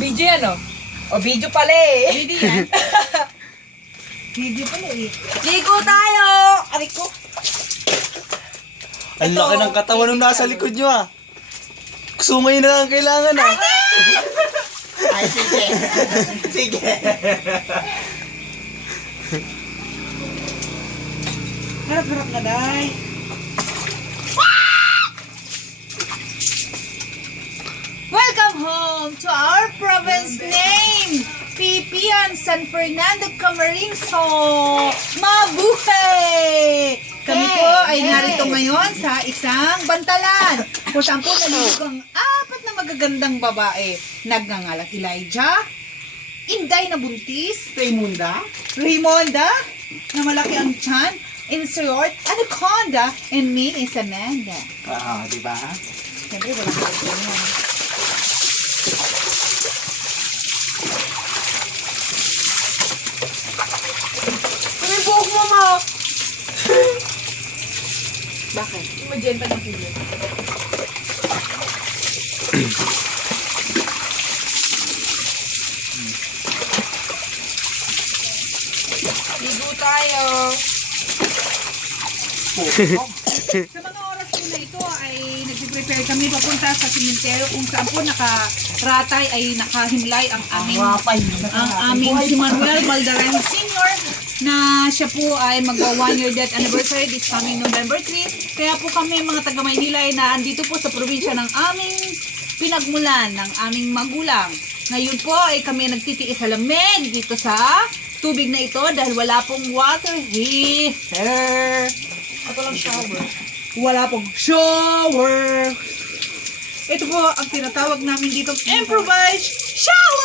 Video yan, oh. O, video pala eh. Video yan. Video pala eh. Ligo tayo! Aray ko. Ang laki ng katawan nung nasa likod nyo ah. Sungay na lang ang kailangan ah. Ay, sige. Sige. Harap-harap na, day. Welcome home to our province name, Pipian San Fernando Camarines. Mabuhay! Kami po ay narito ngayon sa isang bantalan. Kung saan po naligo ang apat na magagandang babae. Nagngangalang Elijah, Inday na buntis, Raymunda. Raymonda, na malaki ang tiyan, in short, Anaconda, and me is Amanda. Diba? Siyempre, wala ka ito yun. Kami buhok mo, ma! Bakit? Magenta ng kulot. Ligo tayo. Sa mga oras po na ito ay nag-prepare kami papunta sa simenteryo kung saan po nakaratay ay nakahimlay ang aming si Manuel Valderrama Sr. na siya po ay magwa 1 year death anniversary this coming November 3. Kaya po kami mga taga Maynila ay naandito po sa probinsya ng aming pinagmulan ng aming magulang. Ngayon po ay kami nagtitiis sa lamig dito sa tubig na ito dahil wala pong water heater. Walang shower. Wala pong shower. Ito po ang tinatawag namin dito improvised shower.